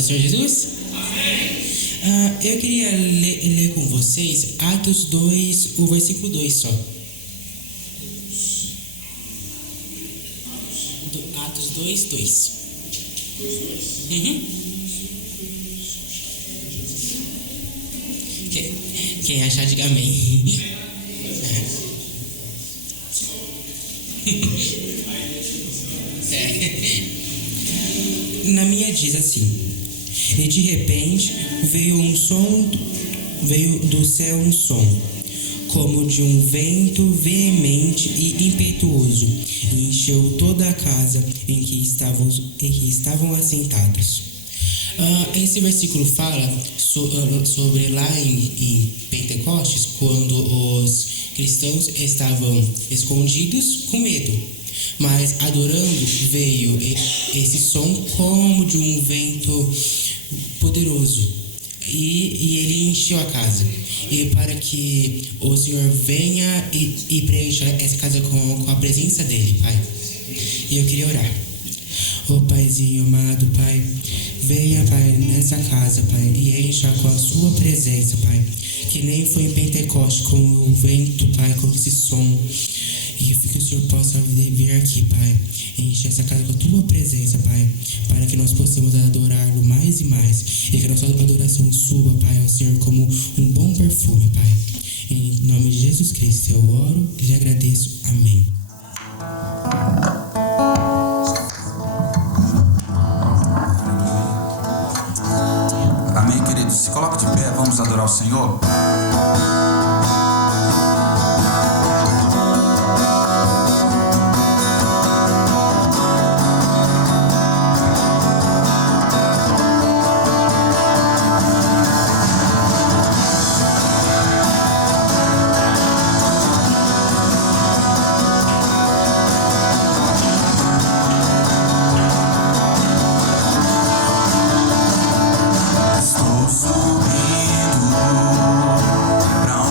do Senhor Jesus? Eu queria ler com vocês Atos 2, o versículo 2 só. Atos 2, 2. Quem achar, diga amém. Na minha diz assim: e de repente veio do céu um som, como de um vento veemente e impetuoso, e encheu toda a casa em que estavam assentados. Esse versículo fala sobre lá em Pentecostes, quando os cristãos estavam escondidos com medo, mas adorando, veio esse som como de um vento poderoso, e ele encheu a casa. E para que o Senhor venha e preencha essa casa com a presença dele, Pai. E eu queria orar. Paizinho amado, Pai, venha, Pai, nessa casa, Pai, e encha com a sua presença, Pai, que nem foi em Pentecostes, com o vento, Pai, com esse som, e que o Senhor possa vir aqui, Pai, encher essa casa com a tua presença, Pai, para que nós possamos adorá-lo mais e mais, e que a nossa adoração suba, Pai, ao Senhor como um bom perfume, Pai. Em nome de Jesus Cristo eu oro e lhe agradeço. Amém. Amém, queridos. Se coloque de pé, vamos adorar o Senhor. Estou subindo pra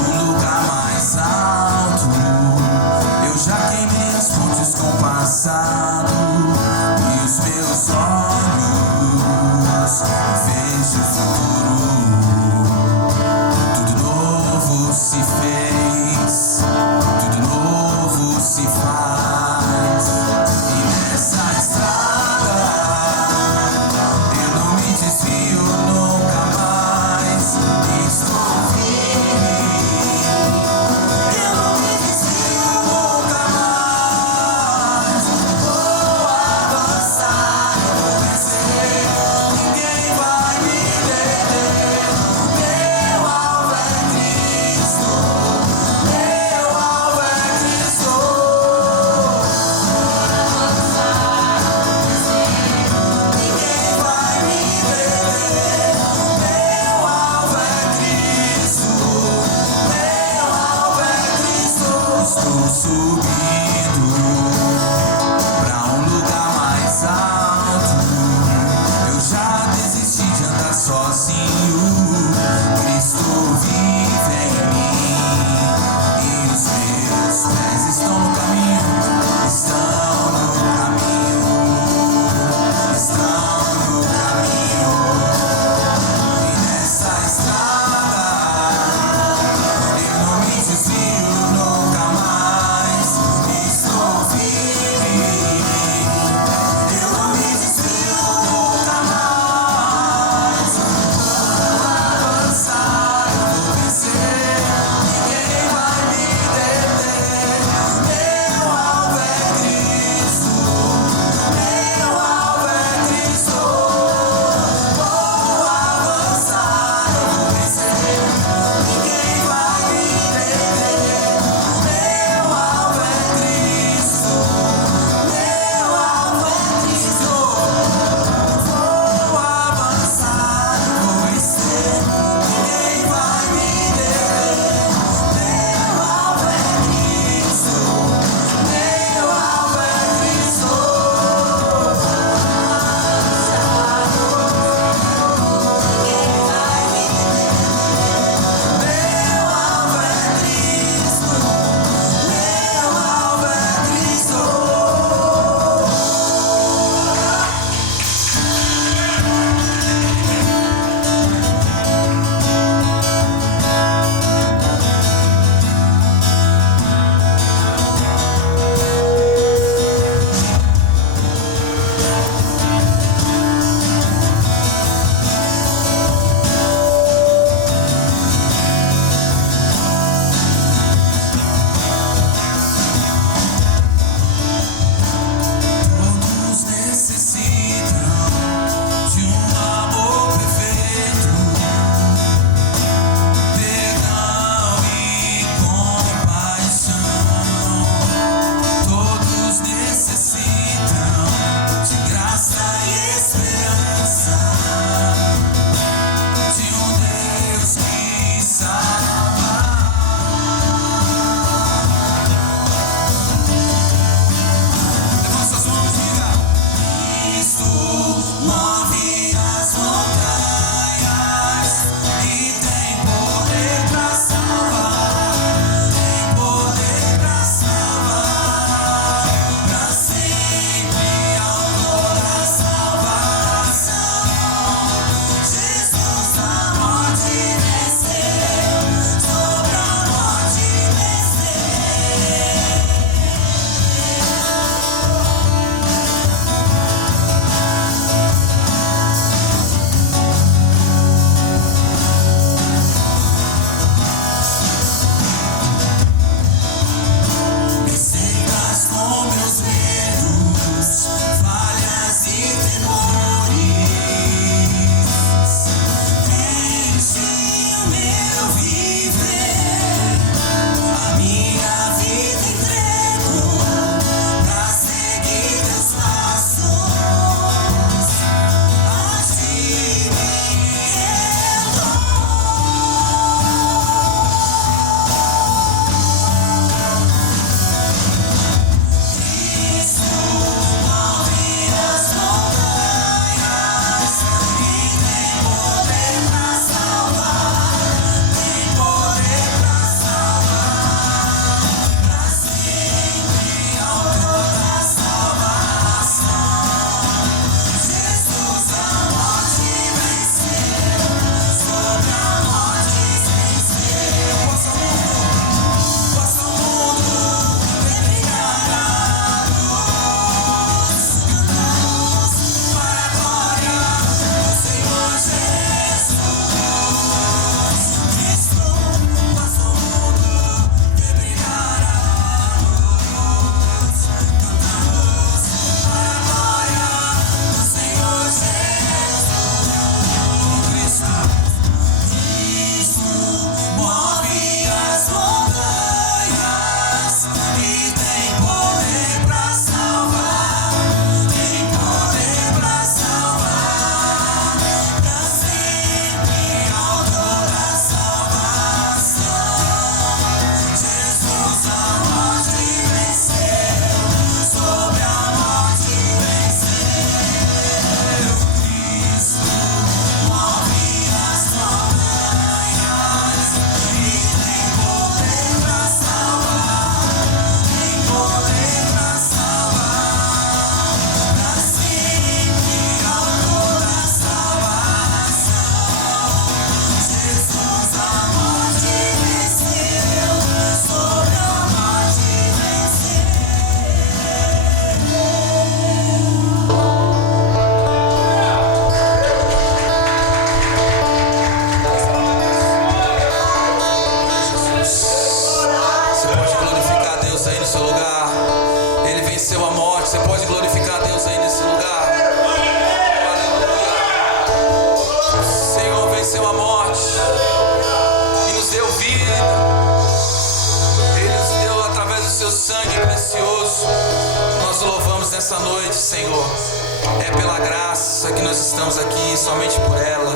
força que nós estamos aqui somente por ela.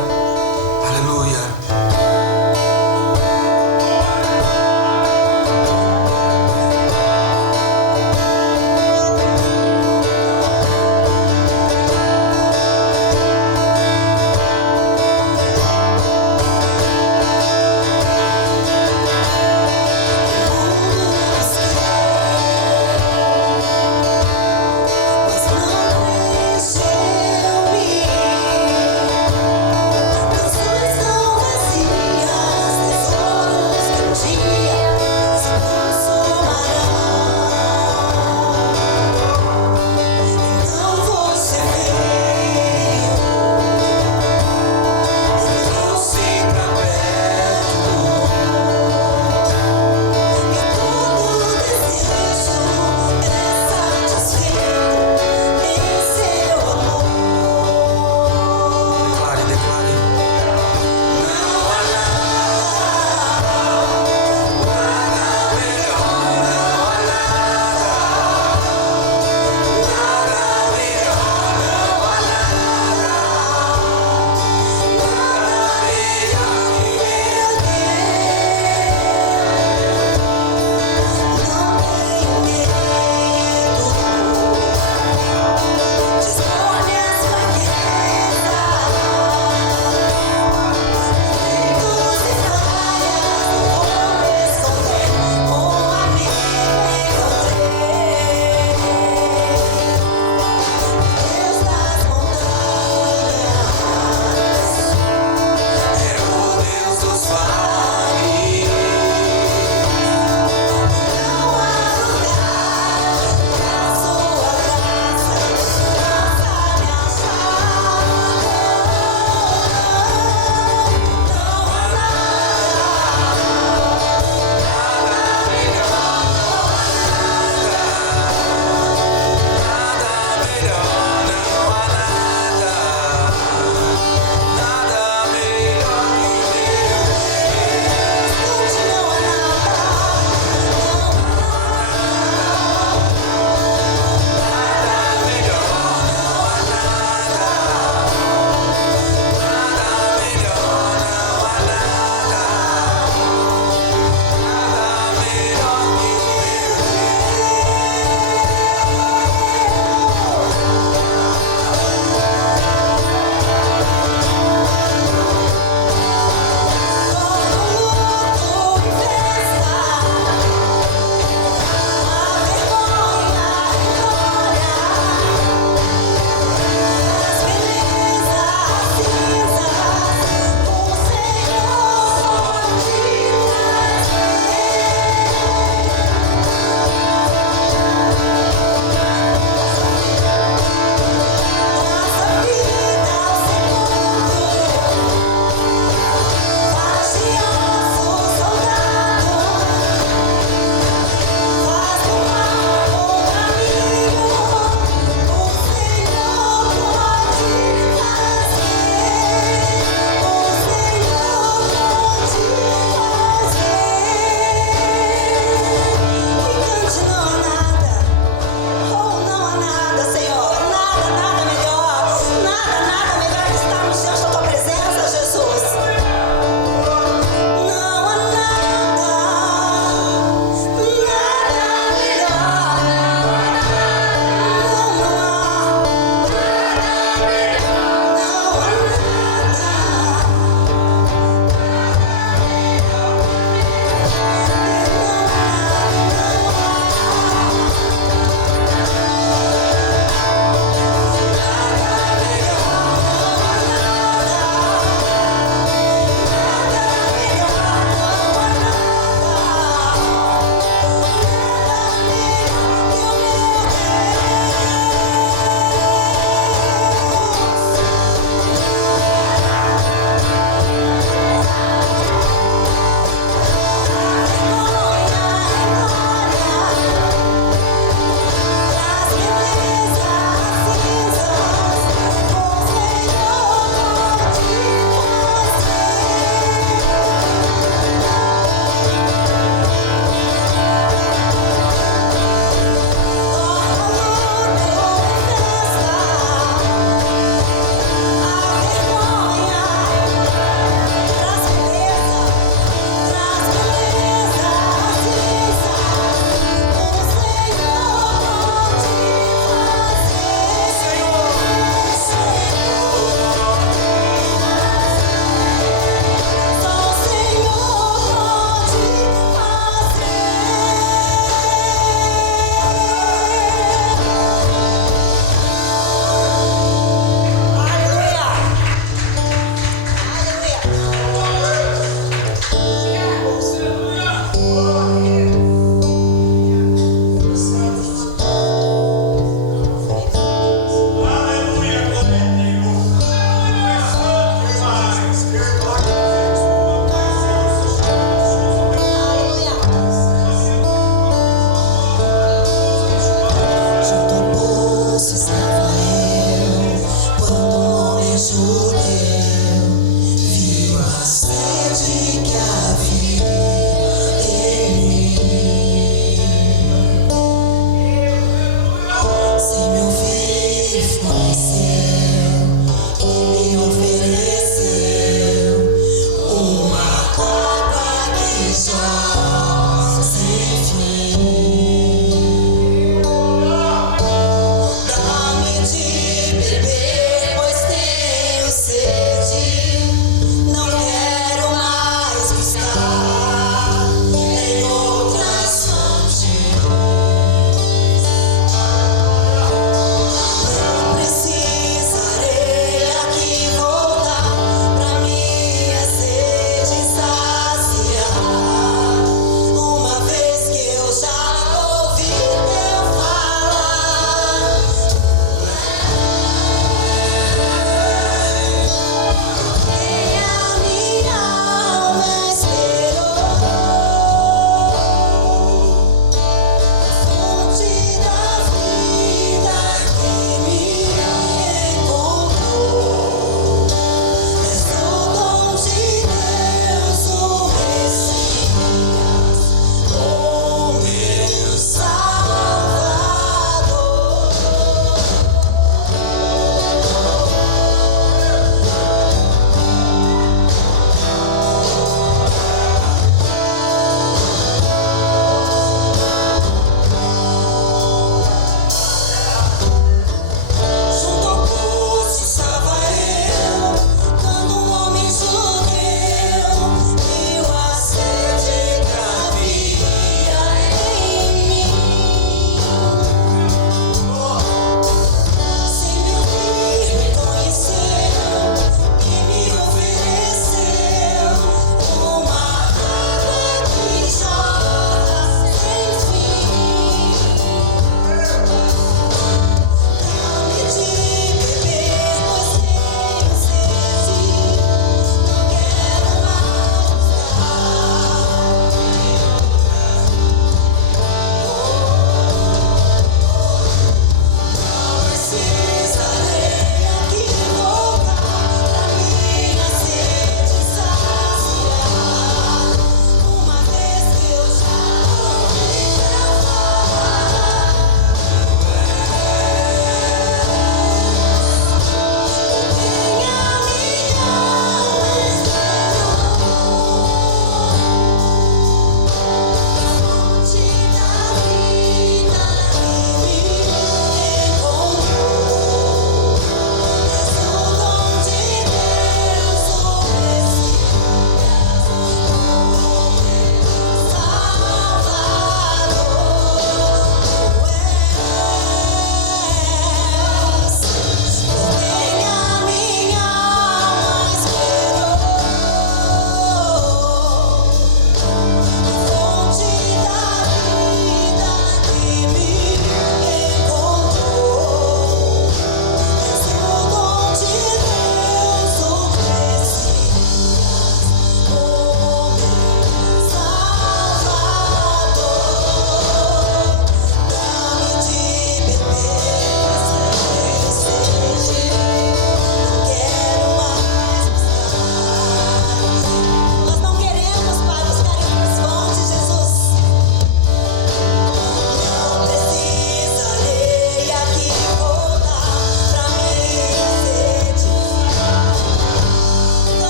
Aleluia. Meus sonhos estão vazios.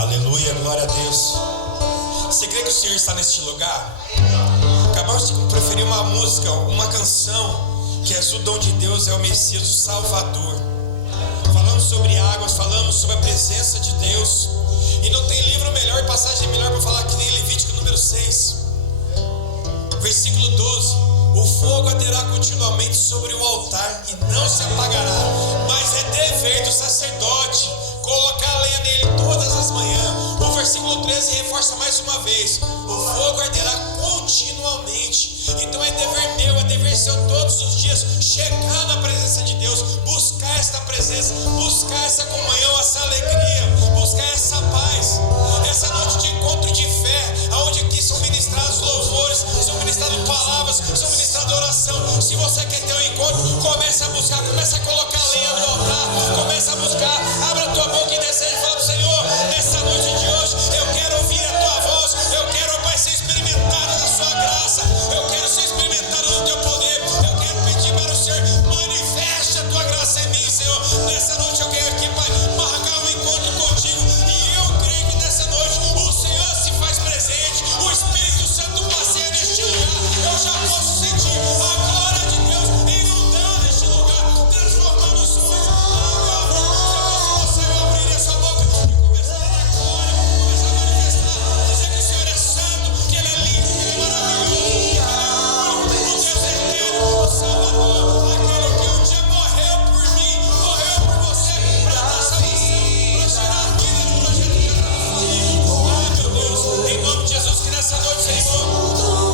Aleluia, glória a Deus. Você crê que o Senhor está neste lugar? Acabamos de preferir uma música, uma canção, que é o dom de Deus, é o Messias, o Salvador. Falamos sobre águas, falamos sobre a presença de Deus. E não tem livro melhor, passagem melhor para falar que nem Levítico número 6, versículo 12. O fogo arderá continuamente sobre o altar e não se apagará, mas é dever do sacerdote colocar a lenha nele todas as manhãs. O versículo 13 reforça mais uma vez: o fogo arderá continuamente. Então é dever meu, é dever seu todos os dias chegar na presença de Deus, buscar esta presença, buscar essa comunhão, essa alegria, buscar essa paz, essa noite de encontro de fé, aonde aqui são ministrados louvores, são ministradas palavras, são ministradas oração. Se você quer ter um encontro, comece a buscar, comece a colocar lenha no altar, comece a buscar, abra a tua boca e deseja e fala pro Senhor: nessa noite de hoje eu quero ouvir a tua voz, eu quero, Pai, ser experimentado na sua graça, eu quero ser experimentado no teu poder, eu quero pedir para o Senhor: manifeste a tua graça em mim, Senhor. Nessa noite eu quero aqui, Pai, marcar um encontro contigo, e eu creio que nessa noite o Senhor se faz presente, o Espírito Santo passeia neste lugar. Eu já posso sentir a glória de Deus inundando este lugar, transformando os sonhos. Se você abrir a sua boca e começar a dar glória, começar a manifestar, dizer que o Senhor é santo, que Ele é lindo, que Ele é maravilhoso, que Ele é único, o Deus eterno, o Salvador, aquele que um dia morreu por mim, morreu por você, para dar salvação, para tirar a vida do projeto de Deus. Ah, meu Deus, em nome de Jesus, que nessa noite, Senhor,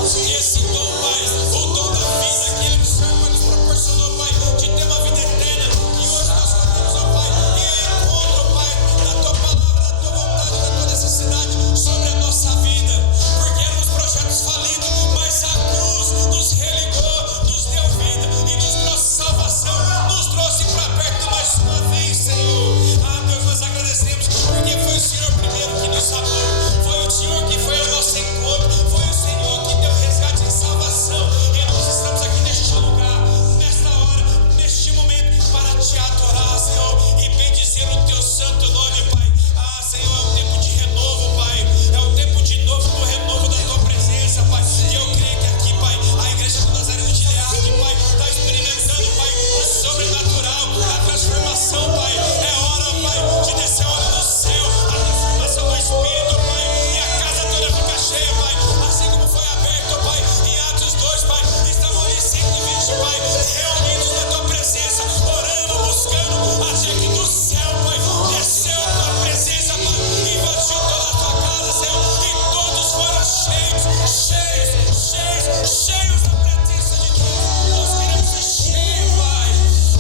que esse dom, Pai, o dom da vida, aquele que o Senhor nos proporcionou, Pai, de ter uma vida eterna, que hoje nós podemos, ó Pai, ir ao encontro, Pai, da Tua palavra, da Tua vontade, da Tua necessidade sobre a nossa vida, porque éramos projetos falidos, mas a cruz nos religou, nos deu vida e nos trouxe salvação, nos trouxe para perto mais uma vez, Senhor. Ah, Deus, nós agradecemos, porque foi o Senhor primeiro que nos amou, foi o Senhor que foi ao nosso encontro, foi o Senhor que deu resgate e salvação, e nós estamos aqui neste lugar, nesta hora, neste momento, para te adorar, Senhor, e bendizer o teu santo nome, Pai. Ah, Senhor, é um tempo de renovo, Pai, é um tempo de novo, do renovo da tua presença, Pai, e eu creio que aqui, Pai, a igreja do Nazareno de Learte, Pai, está experimentando, Pai, o sobrenatural, a transformação, Pai. É hora, Pai, de descer óleo do céu, a transformação do Espírito, Pai, e a casa toda fica cheia, Pai, assim como foi aberto, Pai, em Atos 2, Pai, estavam ali 120, Pai, reunidos na tua presença, orando, buscando, até que do céu, Pai, desceu a tua presença, Pai, invadiu toda a tua casa, Senhor, e todos foram cheios, cheios, cheios, cheios da presença de Deus. Nós queremos ser cheios, Pai.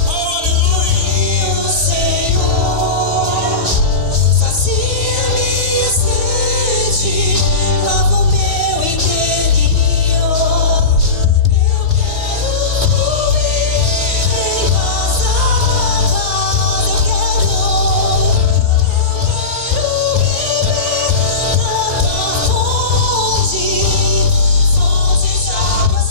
Oh, aleluia. Senhor, sacia minha sede, lava o meu interior. Eu quero ouvir em voz alta, eu quero beber da tua fonte, fonte de águas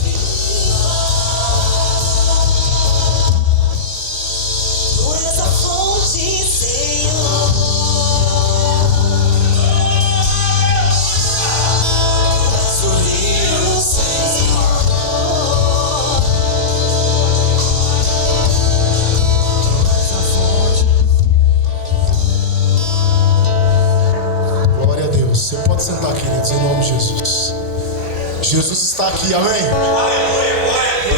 vivas. Tu és a fonte, Senhor. Tu és o rio, Senhor. Glória a Deus. Você pode sentar, queridos, em nome de Jesus. Jesus está aqui, amém?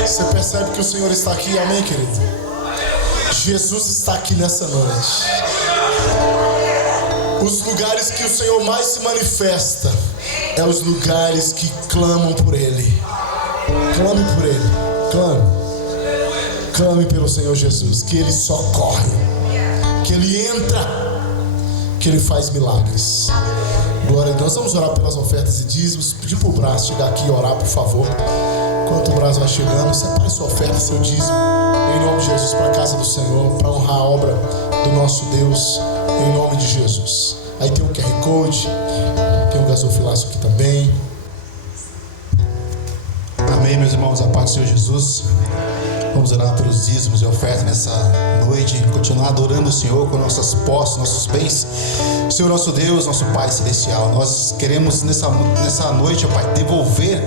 Você percebe que o Senhor está aqui, amém, querido? Jesus está aqui nessa noite. Os lugares que o Senhor mais se manifesta é os lugares que clamam por Ele. Clame por Ele. Clame. Clame pelo Senhor Jesus, que Ele socorre, que Ele entra, que Ele faz milagres. Glória a Deus. Vamos orar pelas ofertas e dízimos. Pedir para o Brás chegar aqui e orar, por favor. Enquanto o Brás vai chegando, separe sua oferta, seu dízimo, em nome de Jesus, para a casa do Senhor, para honrar a obra do nosso Deus, em nome de Jesus. Aí tem o QR Code, tem o gasofilaço aqui também. Amém, meus irmãos, a paz do Senhor Jesus. Vamos orar pelos dízimos e ofertas nessa noite, continuar adorando o Senhor com nossas posses, nossos bens. Senhor, nosso Deus, nosso Pai Celestial, nós queremos nessa noite, ó Pai, devolver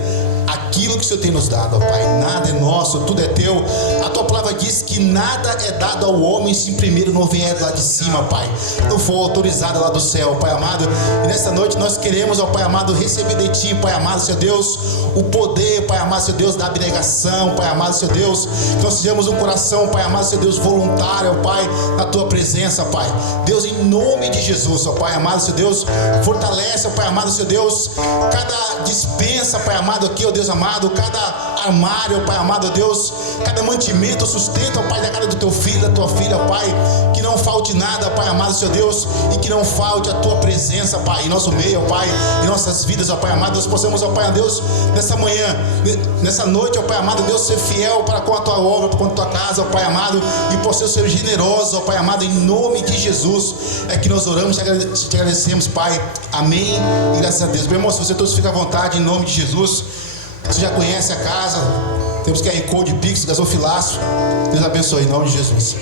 aquilo que o Senhor tem nos dado, ó Pai. Nada é nosso, tudo é teu. A tua palavra diz que nada é dado ao homem se primeiro não vier lá de cima, Pai, não for autorizado lá do céu, Pai amado. E nessa noite nós queremos, ó Pai amado, receber de Ti, Pai amado, Senhor Deus, o poder, Pai amado, Senhor Deus, da abnegação, Pai amado, Senhor Deus, que nós sejamos um coração, Pai amado, Senhor Deus, voluntário, ó Pai, na Tua presença, Pai. Deus, em nome de Jesus, ó Pai amado, Senhor Deus, fortalece, ó Pai amado, Senhor Deus, cada dispensa, Pai amado, aqui, ó Deus amado, cada armário, Pai amado, ó Deus, cada mantimento, sustenta, ó Pai, da casa do Teu filho, da Tua filha, ó Pai, que não falte nada, Pai amado, Senhor Deus, e que não falte a Tua presença, Pai, em nosso meio, ó Pai, em nossas vidas, ó Pai amado. Nós possamos, ó Pai, Deus, nessa manhã, nessa noite, ó Pai amado, Deus, ser fiel para com a Tua obra, com a Tua casa, ó Pai amado, e possamos ser generosos, ó Pai amado, em nome de Jesus, é que nós oramos, te agradecemos, Pai, amém, e graças a Deus. Meu irmão, se você todos ficam à vontade, em nome de Jesus, você já conhece a casa, temos QR Code, Pix, gasofilaço, Deus abençoe, em nome de Jesus.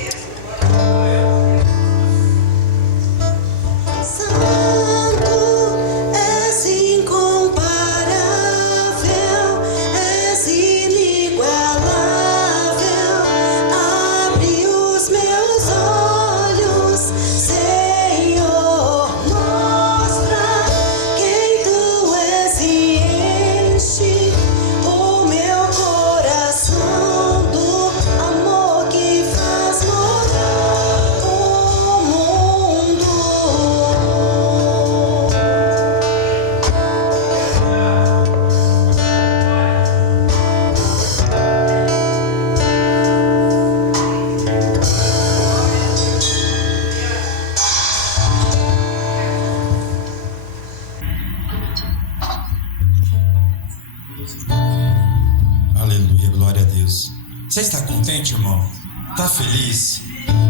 Aleluia, glória a Deus. Você está contente, irmão? Está feliz?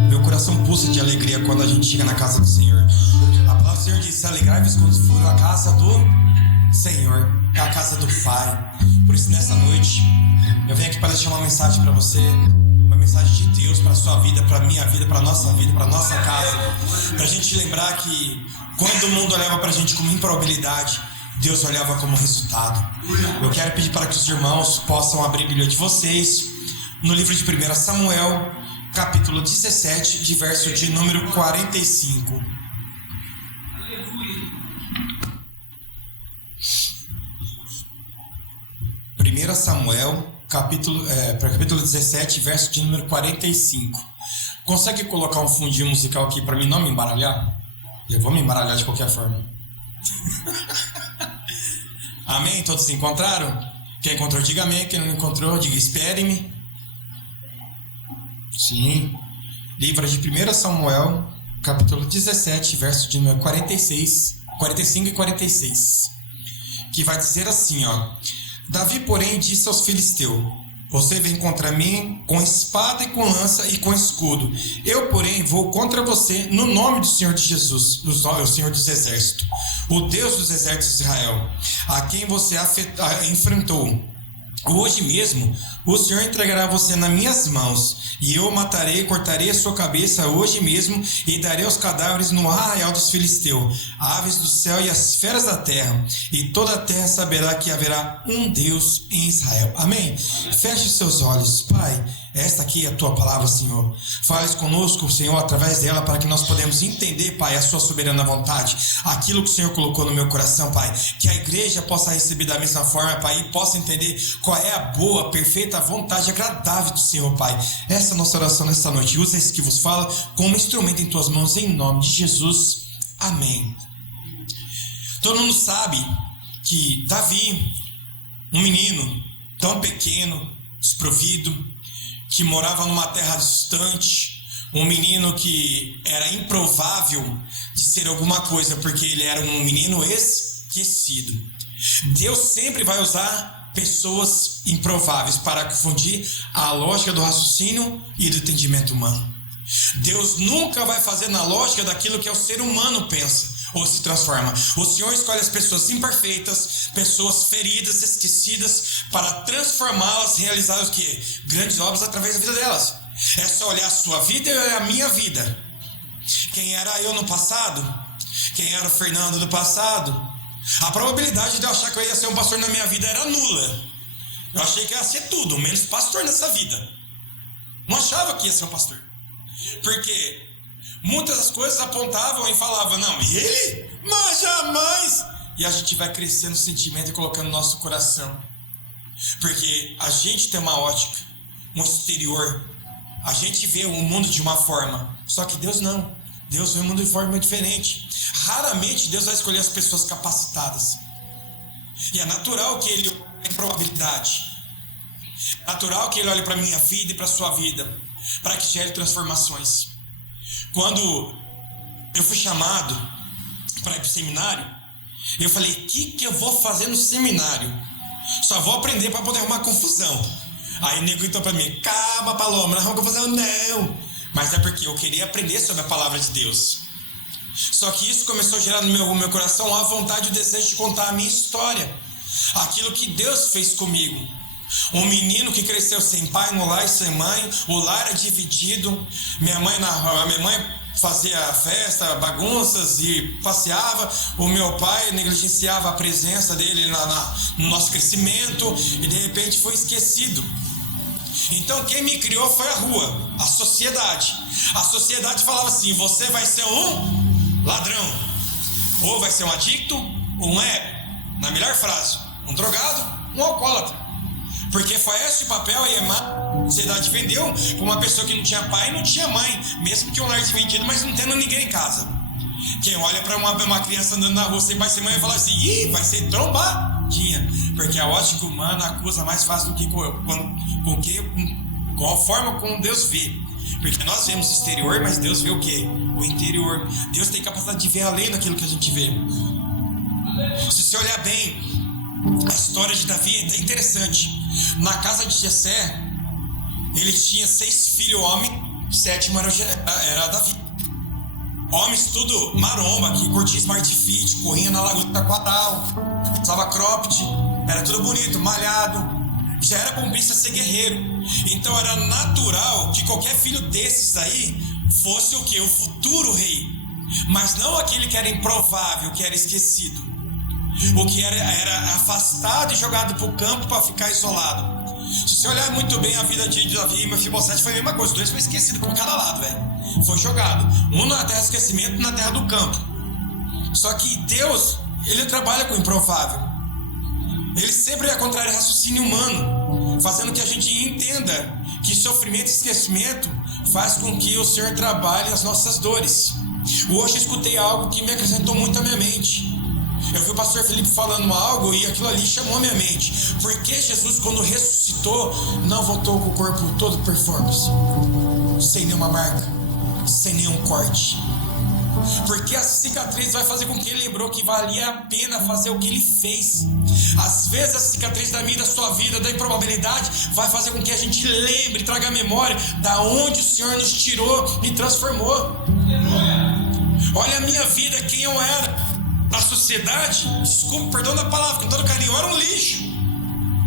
Meu coração pulsa de alegria quando a gente chega na casa do Senhor. A palavra do Senhor diz: alegrai-vos quando for a casa do Senhor, é a casa do Pai. Por isso, nessa noite, eu venho aqui para deixar uma mensagem para você, uma mensagem de Deus para a sua vida, para a minha vida, para a nossa vida, para a nossa casa, para a gente lembrar que quando o mundo olhava para a gente como improbabilidade, Deus olhava como resultado. Eu quero pedir para que os irmãos possam abrir a Bíblia de vocês no livro de 1 Samuel, capítulo 17, de verso de número 45. Samuel, capítulo 17, verso de número 45. Consegue colocar um fundinho musical aqui para mim não me embaralhar? Eu vou me embaralhar de qualquer forma. Amém? Todos se encontraram? Quem encontrou, diga amém. Quem não encontrou, diga espere-me. Sim. Livro de 1 Samuel, capítulo 17, verso de número 45 e 46. Que vai dizer assim, ó: Davi, porém, disse aos filisteus: Você vem contra mim com espada e com lança e com escudo. Eu, porém, vou contra você no nome do Senhor de Jesus, o Senhor dos exércitos, o Deus dos exércitos de Israel, a quem você enfrentou. Hoje mesmo o Senhor entregará você nas minhas mãos, e eu o matarei, cortarei a sua cabeça hoje mesmo, e darei os cadáveres no arraial dos filisteus, aves do céu e as feras da terra, e toda a terra saberá que haverá um Deus em Israel. Amém? Feche os seus olhos. Pai, esta aqui é a tua palavra, Senhor. Fale conosco, Senhor, através dela, para que nós podemos entender, Pai, a sua soberana vontade, aquilo que o Senhor colocou no meu coração, Pai, que a igreja possa receber da mesma forma, Pai, e possa entender qual é a boa, perfeita vontade agradável do Senhor, Pai. Essa é a nossa oração nesta noite. Usa esse que vos fala como instrumento em tuas mãos, em nome de Jesus. Amém. Todo mundo sabe que Davi, um menino tão pequeno, desprovido, que morava numa terra distante, um menino que era improvável de ser alguma coisa, porque ele era um menino esquecido. Deus sempre vai usar pessoas improváveis para confundir a lógica do raciocínio e do entendimento humano. Deus nunca vai fazer na lógica daquilo que o ser humano pensa ou se transforma. O Senhor escolhe as pessoas imperfeitas, pessoas feridas, esquecidas, para transformá-las, realizar o quê? Grandes obras através da vida delas. É só olhar a sua vida e olhar a minha vida. Quem era eu no passado? Quem era o Fernando do passado? A probabilidade de eu achar que eu ia ser um pastor na minha vida era nula. Eu achei que ia ser tudo, menos pastor nessa vida. Não achava que ia ser um pastor. Porque muitas das coisas apontavam e falavam, não, e ele? Mas jamais! E a gente vai crescendo o sentimento e colocando no nosso coração. Porque a gente tem uma ótica, um exterior. A gente vê o mundo de uma forma, só que Deus não. Deus vê o mundo de forma diferente. Raramente Deus vai escolher as pessoas capacitadas. E é natural que Ele tenha probabilidade. É natural que Ele olhe para a minha vida e para a sua vida, para que gere transformações. Quando eu fui chamado para ir para o seminário, eu falei, o que eu vou fazer no seminário? Só vou aprender para poder arrumar confusão. Aí o nego gritou para mim, calma Paloma, não arruma confusão não. Mas é porque eu queria aprender sobre a palavra de Deus. Só que isso começou a gerar no meu coração a vontade e o desejo de contar a minha história. Aquilo que Deus fez comigo. Um menino que cresceu sem pai no lar e sem mãe. O lar era dividido. Minha mãe fazia festa, bagunças e passeava. O meu pai negligenciava a presença dele no nosso crescimento. E de repente foi esquecido. Então quem me criou foi a rua, a sociedade. A sociedade falava assim, você vai ser um ladrão, ou vai ser um adicto, ou um ego. Na melhor frase, um drogado, um alcoólatra. Porque foi esse o papel aí, a sociedade vendeu para uma pessoa que não tinha pai e não tinha mãe. Mesmo que um lar dividido, mas não tendo ninguém em casa. Quem olha para uma criança andando na rua sem pai e sem mãe vai falar assim, ih, vai ser trombadinha. Porque a ótica humana acusa mais fácil do que com a forma como Deus vê. Porque nós vemos o exterior, mas Deus vê o quê? O interior. Deus tem capacidade de ver além daquilo que a gente vê. Se você olhar bem, a história de Davi é até interessante. Na casa de Jessé, ele tinha 6 filhos homens, 7º era Davi. Homens tudo maromba, que curtia Smart Fit, corria na Lagoa do Taquaral, usava cropped, era tudo bonito, malhado. Já era bombista ser guerreiro. Então era natural que qualquer filho desses aí fosse o quê? O futuro rei. Mas não aquele que era improvável, que era esquecido. O que era afastado e jogado para o campo para ficar isolado. Se você olhar muito bem a vida de Davi e Mefibosete, foi a mesma coisa. Os dois foram esquecidos por cada lado, velho. Foi jogado. Um na terra do esquecimento e na terra do campo. Só que Deus, Ele trabalha com o improvável. Ele sempre é contrário ao raciocínio humano, fazendo que a gente entenda que sofrimento e esquecimento faz com que o Senhor trabalhe as nossas dores. Hoje eu escutei algo que me acrescentou muito à minha mente. Eu vi o pastor Felipe falando algo e aquilo ali chamou a minha mente. Porque Jesus, quando ressuscitou, não voltou com o corpo todo performance, sem nenhuma marca, sem nenhum corte. Porque a cicatriz vai fazer com que ele lembrou que valia a pena fazer o que ele fez. Às vezes a cicatriz da minha, da sua vida, da improbabilidade, vai fazer com que a gente lembre, traga a memória da onde o Senhor nos tirou e transformou. Olha a minha vida, quem eu era. Na sociedade, desculpa, perdão a palavra, com todo carinho, eu era um lixo.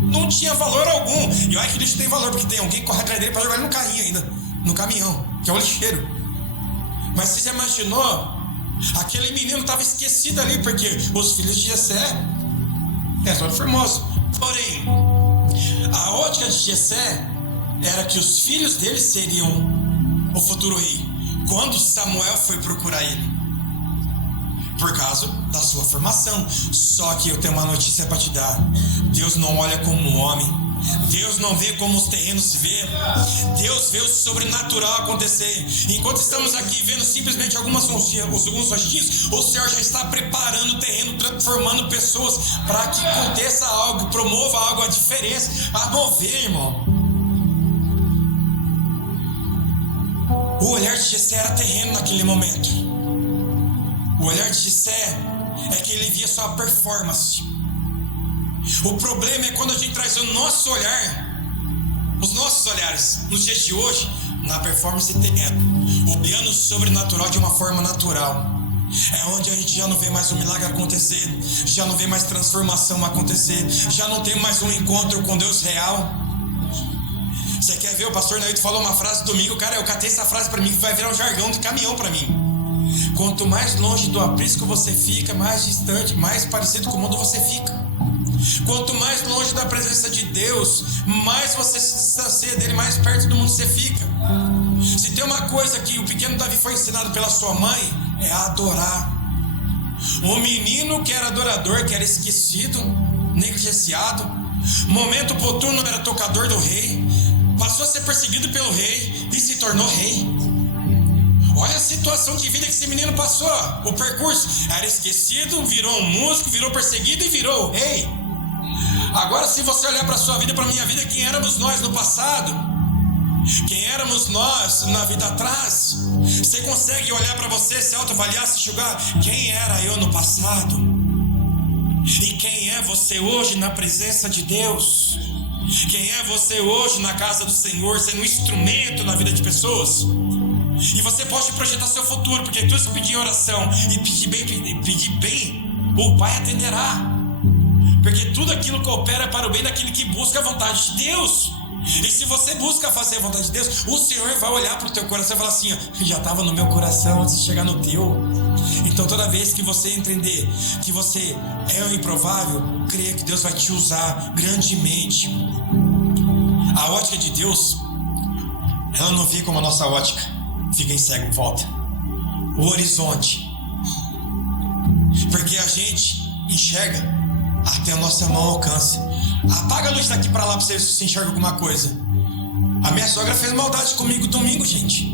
Não tinha valor algum. E olha que lixo tem valor, porque tem alguém que corre atrás dele para jogar ele no carrinho ainda, no caminhão, que é o lixeiro. Mas você já imaginou? Aquele menino estava esquecido ali, porque os filhos de Jessé eram formosos. Porém, a ótica de Jessé era que os filhos dele seriam o futuro rei. Quando Samuel foi procurar ele, por causa da sua formação. Só que eu tenho uma notícia para te dar. Deus não olha como um homem. Deus não vê como os terrenos se vê. Deus vê o sobrenatural acontecer. Enquanto estamos aqui vendo simplesmente alguns rostinhos, o Senhor já está preparando o terreno, transformando pessoas para que aconteça algo, promova algo, a diferença, a mover, irmão. O olhar de Jessé era terreno naquele momento. O olhar de Jessé é que ele via só a performance. O problema é quando a gente traz o nosso olhar, os nossos olhares, nos dias de hoje, na performance terrena, olhando o sobrenatural de uma forma natural. É onde a gente já não vê mais um milagre acontecer, já não vê mais transformação acontecer, já não tem mais um encontro com Deus real. Você quer ver? O pastor Nailton falou uma frase domingo, cara, eu catei essa frase para mim que vai virar um jargão de caminhão para mim. Quanto mais longe do aprisco você fica, mais distante, mais parecido com o mundo você fica. Quanto mais longe da presença de Deus, mais você se distancia dele, mais perto do mundo você fica. Se tem uma coisa que o pequeno Davi foi ensinado pela sua mãe, é adorar. Um menino que era adorador, que era esquecido, negligenciado, momento oportuno era tocador do rei, passou a ser perseguido pelo rei e se tornou rei. Olha a situação de vida que esse menino passou. O percurso: era esquecido, virou um músico, virou perseguido e virou rei. Agora, se você olhar para a sua vida e para a minha vida, quem éramos nós no passado? Quem éramos nós na vida atrás? Você consegue olhar para você, se autoavaliar, se julgar? Quem era eu no passado? E quem é você hoje na presença de Deus? Quem é você hoje na casa do Senhor, sendo um instrumento na vida de pessoas? E você pode projetar seu futuro, porque tudo se pedir em oração e pedir bem, o Pai atenderá. Porque tudo aquilo coopera para o bem daquele que busca a vontade de Deus. E se você busca fazer a vontade de Deus, o Senhor vai olhar para o teu coração e falar assim: ó, já estava no meu coração antes de chegar no teu. Então toda vez que você entender que você é o improvável, creia que Deus vai te usar grandemente. A ótica de Deus, ela não vê como a nossa ótica, fica em cego em volta. O horizonte. Porque a gente enxerga até a nossa mão alcança. Apaga a luz daqui pra lá pra você ver se você enxerga alguma coisa. A minha sogra fez maldade comigo domingo, gente.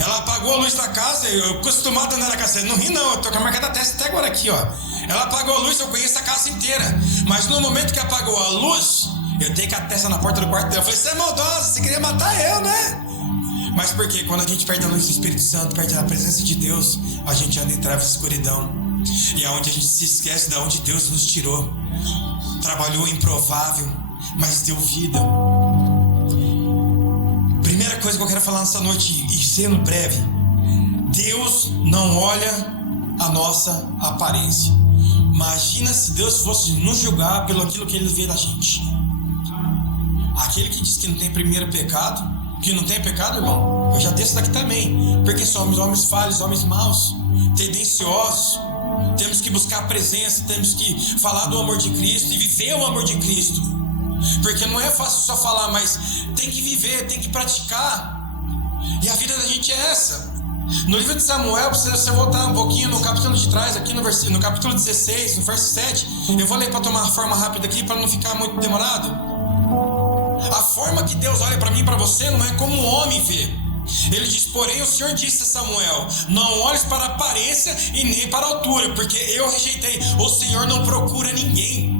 Ela apagou a luz da casa. Eu acostumado a andar na casa. Não ri não, eu tô com a marca da testa até agora aqui, ó. Ela apagou a luz, eu conheço a casa inteira. Mas no momento que apagou a luz, eu dei com a testa na porta do quarto dela. Eu falei: você é maldosa, você queria matar eu, né? Mas por quê? Quando a gente perde a luz do Espírito Santo, perde a presença de Deus, a gente anda em trevas e escuridão. E é onde a gente se esquece de onde Deus nos tirou. Trabalhou o improvável, mas deu vida. Primeira coisa que eu quero falar nessa noite, e sendo breve: Deus não olha a nossa aparência. Imagina se Deus fosse nos julgar pelo aquilo que Ele vê da gente. Aquele que diz que não tem primeiro pecado, que não tem pecado, irmão, eu já desço daqui também. Porque somos homens falhos, homens maus, tendenciosos. Temos que buscar a presença, temos que falar do amor de Cristo e viver o amor de Cristo. Porque não é fácil só falar, mas tem que viver, tem que praticar. E a vida da gente é essa. No livro de Samuel, se você voltar um pouquinho no capítulo de trás, aqui no capítulo 16, no verso 7, eu vou ler para tomar uma forma rápida aqui, para não ficar muito demorado. A forma que Deus olha para mim e para você não é como um homem vê. Ele diz: porém o Senhor disse a Samuel: não olhes para a aparência e nem para a altura, porque eu rejeitei. O Senhor não procura ninguém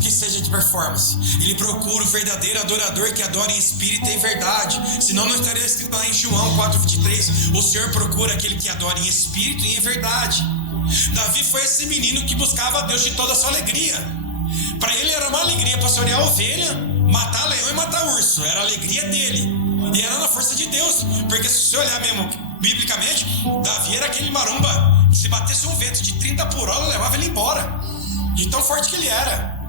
que seja de performance. Ele procura o verdadeiro adorador que adora em espírito e em verdade. Senão não estaria escrito lá em João 4,23: o Senhor procura aquele que adora em espírito e em verdade. Davi foi esse menino que buscava a Deus de toda a sua alegria. Para ele era uma alegria pastorear a ovelha, matar leão e matar urso. Era a alegria dele. E era na força de Deus. Porque se você olhar mesmo biblicamente, Davi era aquele maromba que se batesse um vento de 30 por hora, levava ele embora, de tão forte que ele era.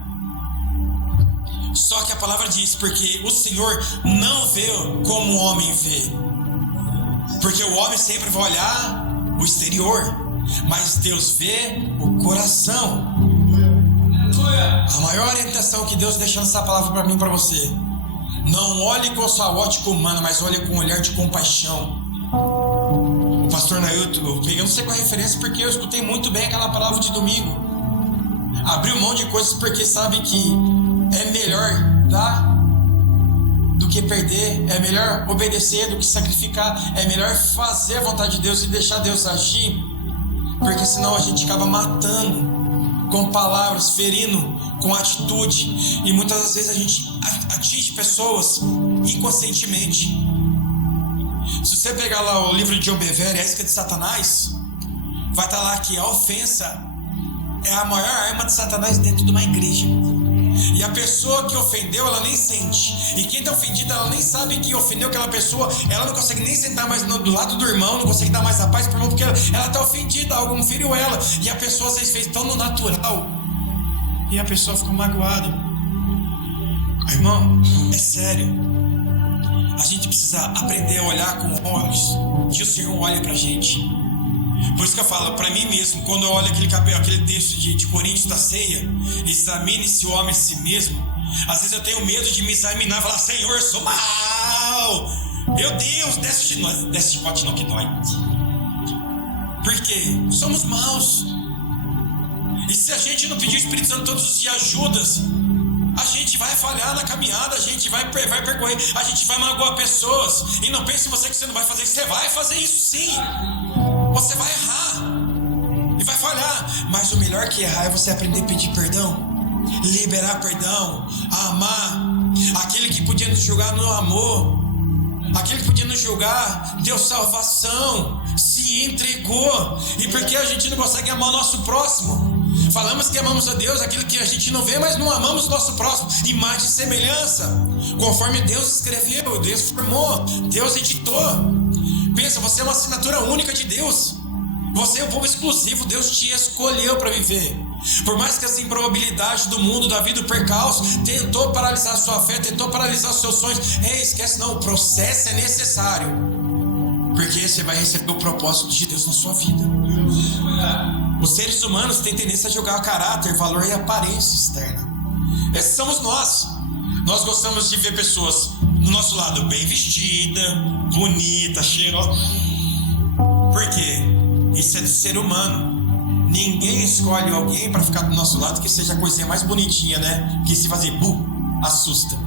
Só que a palavra diz: porque o Senhor não vê como o homem vê. Porque o homem sempre vai olhar o exterior, mas Deus vê o coração. A maior orientação que Deus deixa nessa palavra para mim e para você: não olhe com a sua ótica humana, mas olhe com um olhar de compaixão. O pastor Nailton, eu não sei qual é a referência, porque eu escutei muito bem aquela palavra de domingo. Abriu mão de coisas porque sabe que é melhor dar do que perder, é melhor obedecer do que sacrificar, é melhor fazer a vontade de Deus e deixar Deus agir, porque senão a gente acaba matando com palavras, ferindo com atitude, e muitas das vezes a gente atinge pessoas inconscientemente. Se você pegar lá o livro de John Bevere, a isca de Satanás, vai estar lá que a ofensa é a maior arma de Satanás dentro de uma igreja. E a pessoa que ofendeu, ela nem sente. E quem está ofendido, ela nem sabe que ofendeu aquela pessoa. Ela não consegue nem sentar mais do lado do irmão, não consegue dar mais a paz para o irmão, porque ela está ofendida, algo feriu ela. E a pessoa às vezes fez tão no natural, e a pessoa ficou magoada. Irmão, é sério. A gente precisa aprender a olhar com olhos que o Senhor olha pra gente. Por isso que eu falo, para mim mesmo, quando eu olho aquele texto de Coríntios da ceia, examine-se o homem a si mesmo. Às vezes eu tenho medo de me examinar e falar: Senhor, eu sou mal. Meu Deus, desce chicote não que dói. Por quê? Somos maus. E se a gente não pedir o Espírito Santo todos os dias ajudas, a gente vai falhar na caminhada, a gente vai percorrer, a gente vai magoar pessoas. E não pense você que você não vai fazer isso, você vai fazer isso sim. Você vai errar e vai falhar, mas o melhor que errar é você aprender a pedir perdão, liberar perdão, amar. Aquele que podia nos julgar no amor, aquele que podia nos julgar deu salvação, se entregou. E por que a gente não consegue amar o nosso próximo? Falamos que amamos a Deus, aquilo que a gente não vê, mas não amamos o nosso próximo. Imagem e semelhança, conforme Deus escreveu, Deus formou, Deus editou. Pensa, você é uma assinatura única de Deus. Você é um povo exclusivo, Deus te escolheu para viver. Por mais que as improbabilidades do mundo, da vida, o percalço tentou paralisar a sua fé, tentou paralisar os seus sonhos, esquece não, o processo é necessário, porque você vai receber o propósito de Deus na sua vida. Os seres humanos têm tendência a jogar caráter, valor e aparência externa. Esses somos nós. Nós gostamos de ver pessoas do nosso lado bem vestida, bonita, cheirosa. Por quê? Isso é do ser humano. Ninguém escolhe alguém para ficar do nosso lado que seja a coisinha mais bonitinha, né? Que se fazer assusta.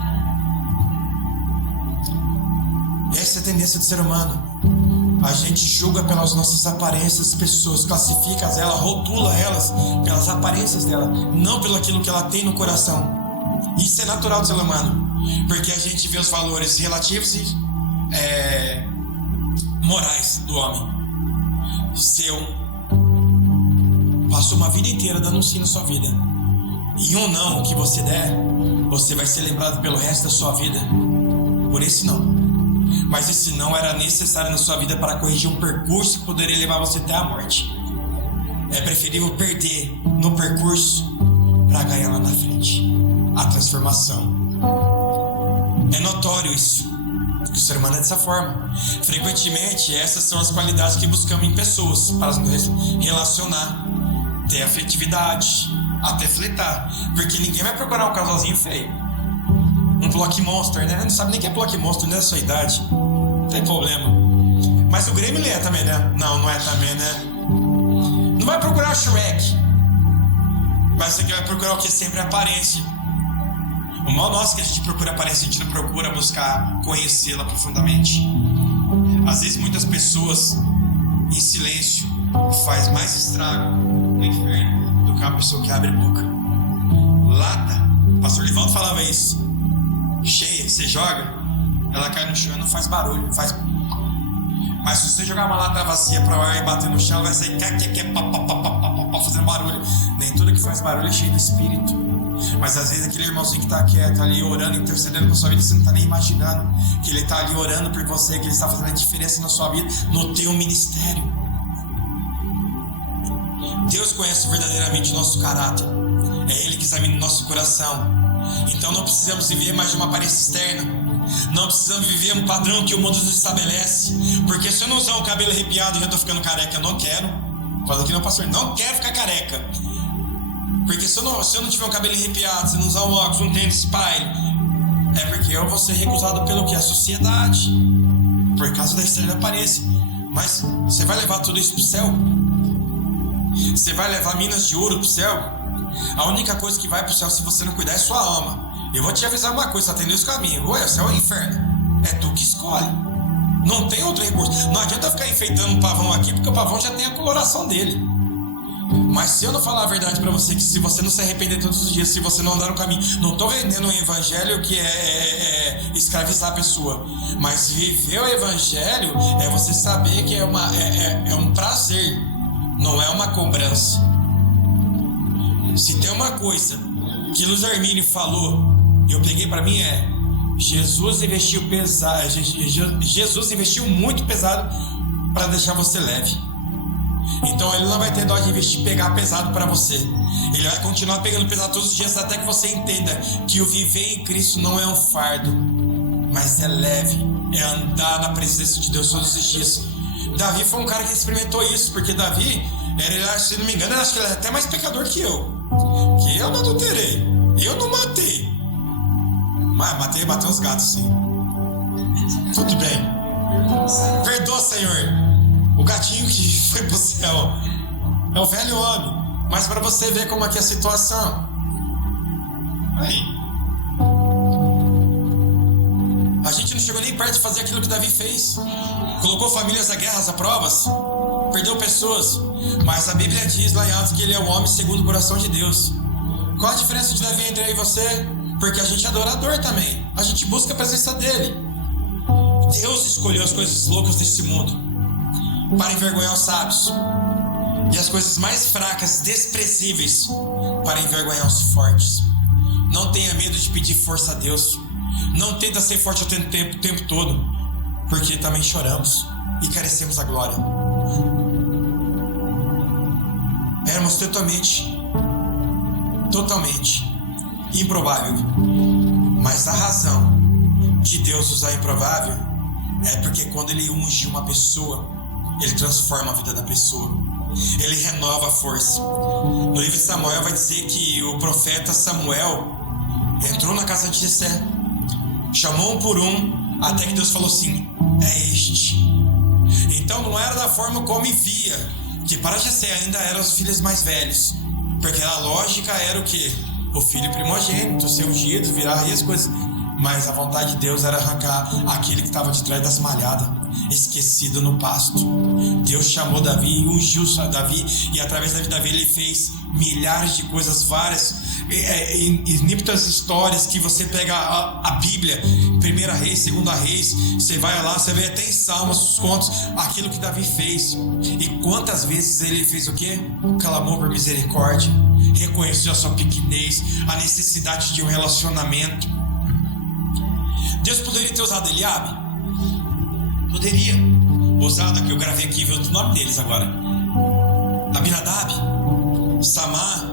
Essa é a tendência do ser humano. A gente julga pelas nossas aparências as pessoas, classifica elas, rotula elas pelas aparências dela, não pelo aquilo que ela tem no coração. Isso é natural do ser humano, porque a gente vê os valores relativos e morais do homem. Passou uma vida inteira dando um sim na sua vida, e um não que você der, você vai ser lembrado pelo resto da sua vida por esse não. Mas esse não era necessário na sua vida para corrigir um percurso que poderia levar você até a morte. É preferível perder no percurso para ganhar lá na frente a transformação. É notório isso, que o ser humano é dessa forma. Frequentemente essas são as qualidades que buscamos em pessoas para nos relacionar, ter afetividade, até flertar. Porque ninguém vai procurar um casalzinho feio, um block monster, né? Não sabe nem que é block monster, não é da sua idade, não tem problema. Mas o Grêmio é também, né? Não é também, né? Não vai procurar Shrek, mas você vai procurar o que? Sempre a aparência. O mal nosso é que a gente procura aparência, a gente não procura buscar conhecê-la profundamente. Às vezes muitas pessoas em silêncio faz mais estrago no inferno do que uma pessoa que abre boca. Lata, o pastor Livaldo falava isso. Cheia, você joga, ela cai no chão e não faz barulho, faz. Mas se você jogar uma lata vazia para o ar e bater no chão, ela vai sair fazendo barulho. Nem tudo que faz barulho é cheio do Espírito. Mas às vezes aquele irmãozinho que está quieto ali orando, intercedendo por sua vida, você não está nem imaginando que ele está ali orando por você, que ele está fazendo a diferença na sua vida, no teu ministério. Deus conhece verdadeiramente o nosso caráter, é Ele que examina o nosso coração. Então não precisamos viver mais de uma aparência externa, não precisamos viver um padrão que o mundo nos estabelece. Porque se eu não usar um cabelo arrepiado e já estou ficando careca, eu não quero. Fala aqui não, pastor, não quero ficar careca. Porque se eu não tiver um cabelo arrepiado, se eu não usar um óculos, um tênis, spy, é porque eu vou ser recusado pelo que? A sociedade, por causa da externa aparência. Mas você vai levar tudo isso pro céu? Você vai levar minas de ouro pro céu? A única coisa que vai pro céu, se você não cuidar, é sua alma. Eu vou te avisar uma coisa, só tem dois caminhos: ou é o céu ou é o inferno. É tu que escolhe, não tem outro recurso. Não adianta ficar enfeitando um pavão aqui, porque o pavão já tem a coloração dele. Mas se eu não falar a verdade para você, que se você não se arrepender todos os dias, se você não andar no caminho, não estou vendendo um evangelho que é escravizar a pessoa, mas viver o evangelho é você saber que é um prazer, não é uma cobrança. Se tem uma coisa que Luiz Hermínio falou, eu peguei para mim, Jesus investiu pesado, Jesus investiu muito pesado para deixar você leve. Então ele não vai ter dó de investir, pegar pesado para você. Ele vai continuar pegando pesado todos os dias, até que você entenda que o viver em Cristo não é um fardo, mas é leve, é andar na presença de Deus todos os dias. Davi foi um cara que experimentou isso, porque Davi, se não me engano, eu acho que ele é até mais pecador que eu não adulterei, eu não matei, mas matei uns gatos sim. Tudo bem, perdoa, Senhor. O gatinho que foi pro céu é o velho homem. Mas para você ver como é que é a situação. Aí. A gente não chegou nem perto de fazer aquilo que Davi fez. Colocou famílias a guerras, a provas. Perdeu pessoas. Mas a Bíblia diz lá em Atos que ele é o homem segundo o coração de Deus. Qual a diferença de Davi entre eu e você? Porque a gente é adorador também. A gente busca a presença dele. Deus escolheu as coisas loucas desse mundo para envergonhar os sábios, e as coisas mais fracas, desprezíveis, para envergonhar os fortes. Não tenha medo de pedir força a Deus. Não tenta ser forte o tempo todo, porque também choramos e carecemos a glória. Éramos totalmente improvável, mas a razão de Deus usar improvável é porque quando Ele unge uma pessoa, Ele transforma a vida da pessoa. Ele renova a força. No livro de Samuel vai dizer que o profeta Samuel entrou na casa de Jessé, chamou um por um, até que Deus falou assim: é este. Então não era da forma como via, que para Jessé ainda eram os filhos mais velhos, porque a lógica era o quê? O filho primogênito, ser ungido, virar rei, as coisas. Mas a vontade de Deus era arrancar aquele que estava de trás das malhadas, esquecido no pasto. Deus chamou Davi e ungiu Davi, e através da vida de Davi ele fez milhares de coisas, várias inípitas histórias que você pega a Bíblia, 1 Reis, 2 Reis, você vai lá, você vê até em Salmos, os contos, aquilo que Davi fez. E quantas vezes ele fez o quê? Clamou por misericórdia, reconheceu a sua pequenez, a necessidade de um relacionamento. Deus poderia ter usado Eliabe? Poderia. Usado, que eu gravei aqui, viu o nome deles agora: Abinadab, Samar,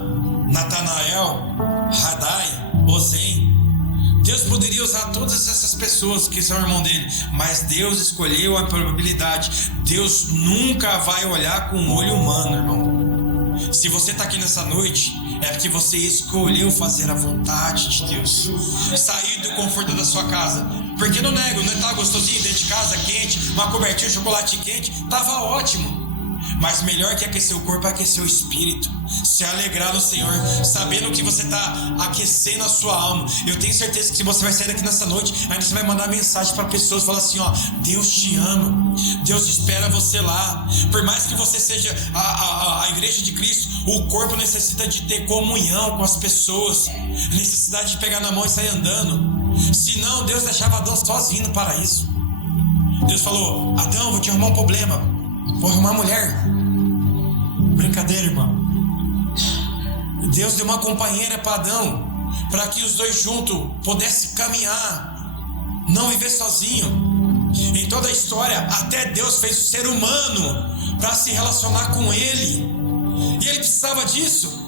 Natanael, Radai, Ozem. Deus poderia usar todas essas pessoas que são irmão dele, mas Deus escolheu a probabilidade. Deus nunca vai olhar com o olho humano, irmão. Se você está aqui nessa noite, é porque você escolheu fazer a vontade de Deus, sair do conforto da sua casa. Porque não nego, não estava gostosinho dentro de casa, quente, uma cobertinha, um chocolate quente, estava ótimo. Mas melhor que aquecer o corpo é aquecer o espírito, se alegrar no Senhor, sabendo que você está aquecendo a sua alma. Eu tenho certeza que se você vai sair daqui nessa noite, ainda você vai mandar mensagem para pessoas, falar assim: ó, Deus te ama, Deus espera você lá. Por mais que você seja a igreja de Cristo, o corpo necessita de ter comunhão com as pessoas, necessidade de pegar na mão e sair andando. Senão Deus deixava Adão sozinho no paraíso. Deus falou: Adão, vou te arrumar um problema, vou arrumar uma mulher. Brincadeira, irmão. Deus deu uma companheira para Adão, para que os dois juntos pudessem caminhar, não viver sozinho. Em toda a história, até Deus fez o ser humano para se relacionar com Ele. E Ele precisava disso?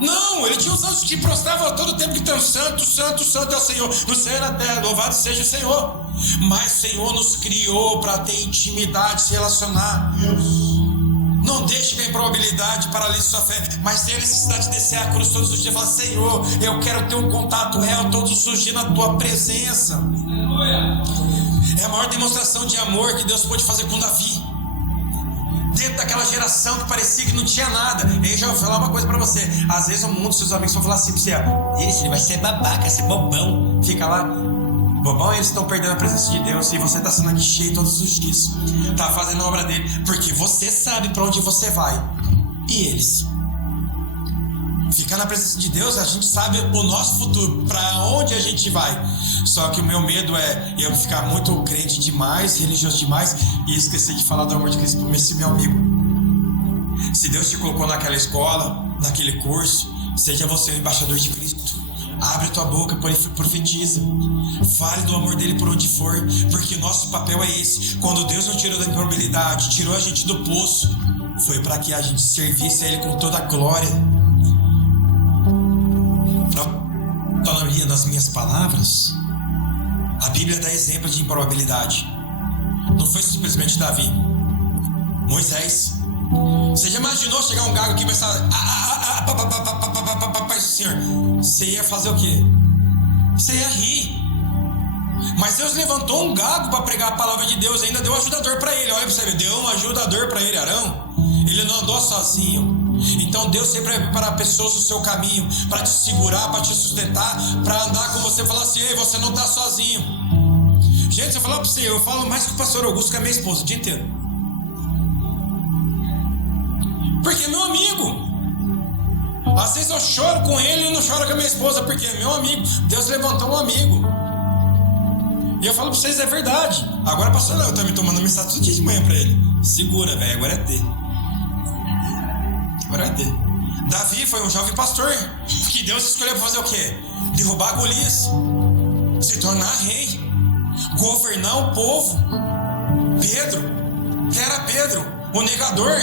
Não, Ele tinha os anjos que prostravam todo o tempo, gritando: santo, santo, santo é o Senhor, no céu e na terra, louvado seja o Senhor. Mas o Senhor nos criou para ter intimidade, se relacionar. Não deixe que a improbabilidade paralise sua fé, mas tenha a necessidade de descer a cruz todos os dias e falar: Senhor, eu quero ter um contato real todos os dias na Tua presença. É a maior demonstração de amor que Deus pôde fazer com Davi. Dentro daquela geração que parecia que não tinha nada. E aí já vou falar uma coisa pra você: às vezes o mundo, seus amigos vão falar assim pra você: ele vai ser babaca, vai ser bobão. Fica lá, bobão, eles estão perdendo a presença de Deus, e você está sendo aqui cheio todos os dias, está fazendo a obra dele, porque você sabe para onde você vai, e eles Ficar na presença de Deus, a gente sabe o nosso futuro, para onde a gente vai. Só que o meu medo é eu ficar muito crente demais, religioso demais, e esquecer de falar do amor de Cristo para esse meu amigo. Se Deus te colocou naquela escola, naquele curso, seja você o embaixador de Cristo. Abre a tua boca, profetiza. Fale do amor dele por onde for, porque nosso papel é esse. Quando Deus nos tirou da improbabilidade, tirou a gente do poço, foi para que a gente servisse a Ele com toda a glória. Nas minhas palavras, a Bíblia dá exemplo de improbabilidade. Não foi simplesmente Davi, Moisés. Você já imaginou chegar um gago aqui e começar Senhor, você ia fazer o quê? Você ia rir. Mas Deus levantou um gago para pregar a palavra de Deus, ainda deu um ajudador para ele. Olha para você ver, deu um ajudador para ele, Arão. Ele não andou sozinho. Então Deus sempre vai preparar pessoas no seu caminho para te segurar, para te sustentar, para andar com você e falar assim: ei, você não está sozinho. Gente, se eu falar para você, eu falo mais que o pastor Augusto, que é minha esposa, o dia inteiro. Porque é meu amigo. Às vezes eu choro com ele e não choro com a minha esposa, porque é meu amigo. Deus levantou um amigo. E eu falo para vocês, é verdade. Agora pastor, eu estou me tomando mensagem todo dia de manhã para ele. Segura, velho, agora é D. Agora é D. Davi foi um jovem pastor que Deus escolheu para fazer o quê? Derrubar Golias, se tornar rei, governar o povo. Pedro, que era Pedro, o negador,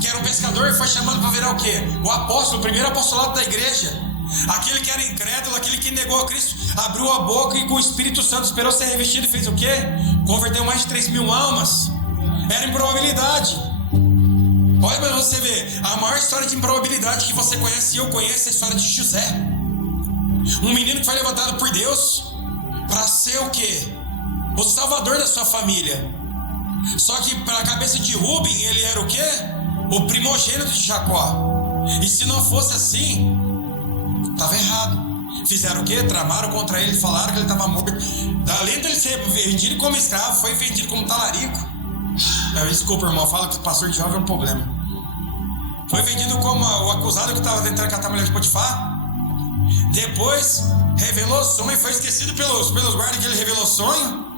que era um pescador, foi chamado para virar o quê? O apóstolo, o primeiro apostolado da igreja. Aquele que era incrédulo, aquele que negou a Cristo, abriu a boca e com o Espírito Santo esperou ser revestido e fez o quê? Converteu mais de 3.000 almas. Era improbabilidade. Olha para você ver, a maior história de improbabilidade que você conhece e eu conheço é a história de José. Um menino que foi levantado por Deus para ser o quê? O salvador da sua família. Só que para a cabeça de Rubem, ele era o quê? O primogênito de Jacó. E se não fosse assim, estava errado. Fizeram o quê? Tramaram contra ele, falaram que ele estava morto. Além dele ser vendido como escravo, foi vendido como talarico. Desculpa, irmão, fala que o pastor de jovem é um problema. Foi vendido como o acusado que estava tentando catar a mulher de Potifar. Depois revelou sonho e foi esquecido pelos guardas que ele revelou sonho.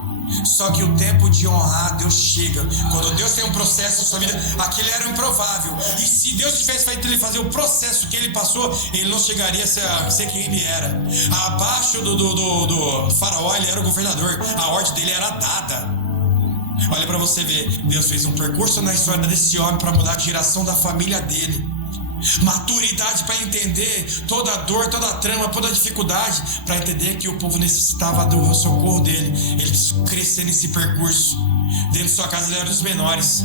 Só que o tempo de honrar Deus chega. Quando Deus tem um processo na sua vida, aquele era improvável. E se Deus tivesse feito ele fazer o processo que ele passou, ele não chegaria a ser quem ele era. Abaixo do faraó, ele era o governador. A ordem dele era dada. Olha para você ver, Deus fez um percurso na história desse homem para mudar a geração da família dele. Maturidade para entender toda a dor, toda a trama, toda a dificuldade, para entender que o povo necessitava do socorro dele. Ele precisou crescer nesse percurso. Dentro de sua casa ele era dos menores.